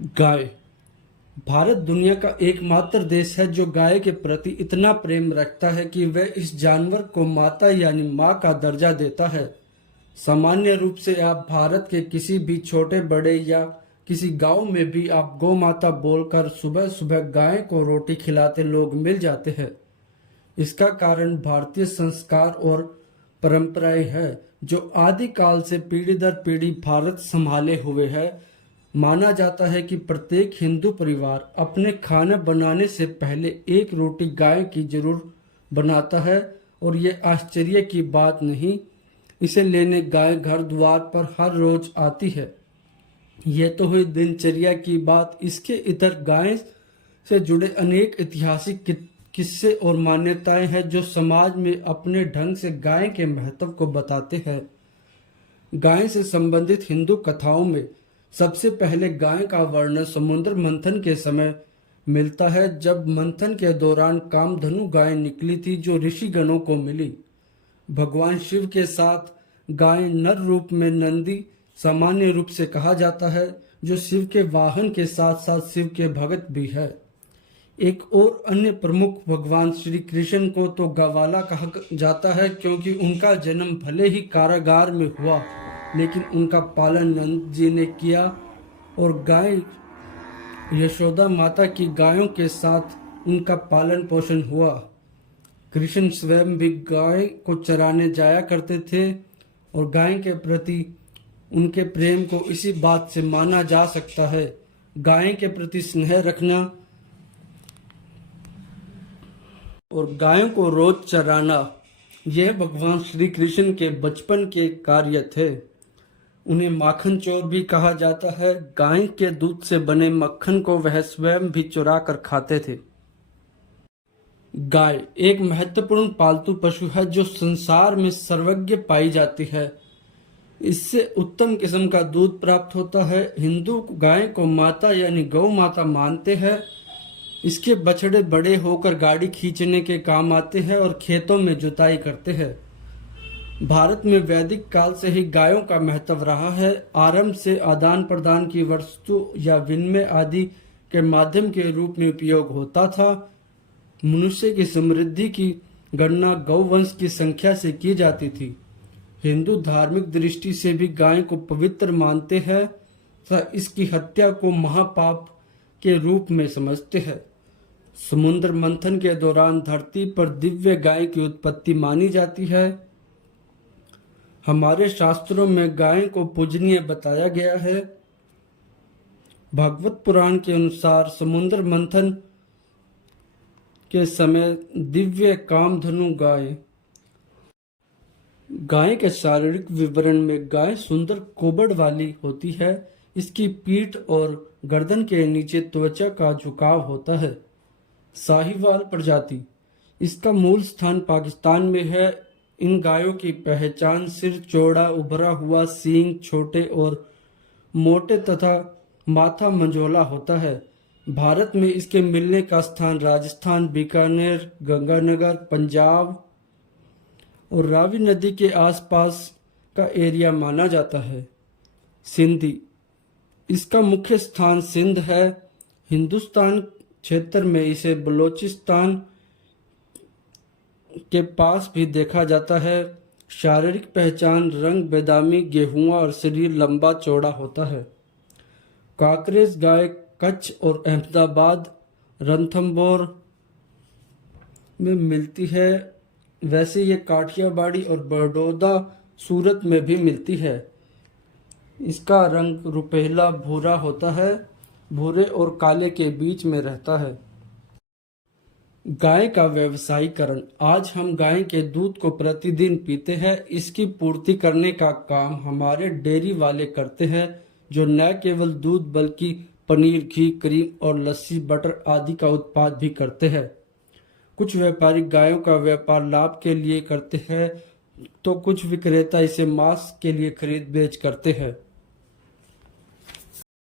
गाय। भारत दुनिया का एकमात्र देश है जो गाय के प्रति इतना प्रेम रखता है कि वह इस जानवर को माता यानी माँ का दर्जा देता है। सामान्य रूप से आप भारत के किसी भी छोटे बड़े या किसी गांव में भी आप गौ माता बोलकर सुबह सुबह गाय को रोटी खिलाते लोग मिल जाते हैं। इसका कारण भारतीय संस्कार और परंपराएं है जो आदिकाल से पीढ़ी दर पीढ़ी भारत संभाले हुए है। माना जाता है कि प्रत्येक हिंदू परिवार अपने खाना बनाने से पहले एक रोटी गाय की जरूर बनाता है और ये आश्चर्य की बात नहीं। इसे लेने गाय घर द्वार पर हर रोज आती है। यह तो हुई दिनचर्या की बात। इसके इतर गाय से जुड़े अनेक ऐतिहासिक किस्से और मान्यताएं हैं जो समाज में अपने ढंग से गाय के महत्व को बताते हैं। गाय से संबंधित हिंदू कथाओं में सबसे पहले गाय का वर्णन समुद्र मंथन के समय मिलता है, जब मंथन के दौरान कामधनु गाय निकली थी जो ऋषिगणों को मिली। भगवान शिव के साथ गाय नर रूप में नंदी सामान्य रूप से कहा जाता है, जो शिव के वाहन के साथ साथ शिव के भगत भी है। एक और अन्य प्रमुख भगवान श्री कृष्ण को तो गवाला कहा जाता है, क्योंकि उनका जन्म भले ही कारागार में हुआ लेकिन उनका पालन नंद जी ने किया और गाय यशोदा माता की गायों के साथ उनका पालन पोषण हुआ। कृष्ण स्वयं भी गाय को चराने जाया करते थे और गाय के प्रति उनके प्रेम को इसी बात से माना जा सकता है। गाय के प्रति स्नेह रखना और गायों को रोज चराना यह भगवान श्री कृष्ण के बचपन के कार्य थे। उन्हें माखन चोर भी कहा जाता है। गाय के दूध से बने मक्खन को वह स्वयं भी चुरा कर खाते थे। गाय एक महत्वपूर्ण पालतू पशु है जो संसार में सर्वज्ञ पाई जाती है। इससे उत्तम किस्म का दूध प्राप्त होता है। हिंदू गाय को माता यानी गौ माता मानते हैं। इसके बछड़े बड़े होकर गाड़ी खींचने के काम आते हैं और खेतों में जुताई करते हैं। भारत में वैदिक काल से ही गायों का महत्व रहा है। आरंभ से आदान प्रदान की वस्तु या विनिमय आदि के माध्यम के रूप में उपयोग होता था। मनुष्य की समृद्धि की गणना गौवंश की संख्या से की जाती थी। हिंदू धार्मिक दृष्टि से भी गाय को पवित्र मानते हैं तथा इसकी हत्या को महापाप के रूप में समझते हैं। समुद्र मंथन के दौरान धरती पर दिव्य गाय की उत्पत्ति मानी जाती है। हमारे शास्त्रों में गाय को पूजनीय बताया गया है। भागवत पुराण के अनुसार समुद्र मंथन के समय दिव्य कामधनु गाय के शारीरिक विवरण में गाय सुंदर कोबड़ वाली होती है। इसकी पीठ और गर्दन के नीचे त्वचा का झुकाव होता है। साहिवाल प्रजाति इसका मूल स्थान पाकिस्तान में है। इन गायों की पहचान सिर चौड़ा, उभरा हुआ, सींग छोटे और मोटे तथा माथा मंझोला होता है। भारत में इसके मिलने का स्थान राजस्थान, बीकानेर, गंगानगर, पंजाब और रावी नदी के आसपास का एरिया माना जाता है। सिंधी इसका मुख्य स्थान सिंध है। हिंदुस्तान क्षेत्र में इसे बलोचिस्तान के पास भी देखा जाता है। शारीरिक पहचान रंग बेदामी, गेहुआ और शरीर लंबा चौड़ा होता है। काकरेज गाय कच्छ और अहमदाबाद, रणथंभौर में मिलती है। वैसे ये काठियावाड़ी और बड़ौदा, सूरत में भी मिलती है। इसका रंग रुपहला भूरा होता है, भूरे और काले के बीच में रहता है। गाय का व्यवसायीकरण। आज हम गाय के दूध को प्रतिदिन पीते हैं। इसकी पूर्ति करने का काम हमारे डेयरी वाले करते हैं, जो न केवल दूध बल्कि पनीर, घी, क्रीम और लस्सी, बटर आदि का उत्पाद भी करते हैं। कुछ व्यापारी गायों का व्यापार लाभ के लिए करते हैं तो कुछ विक्रेता इसे मांस के लिए खरीद बेच करते हैं।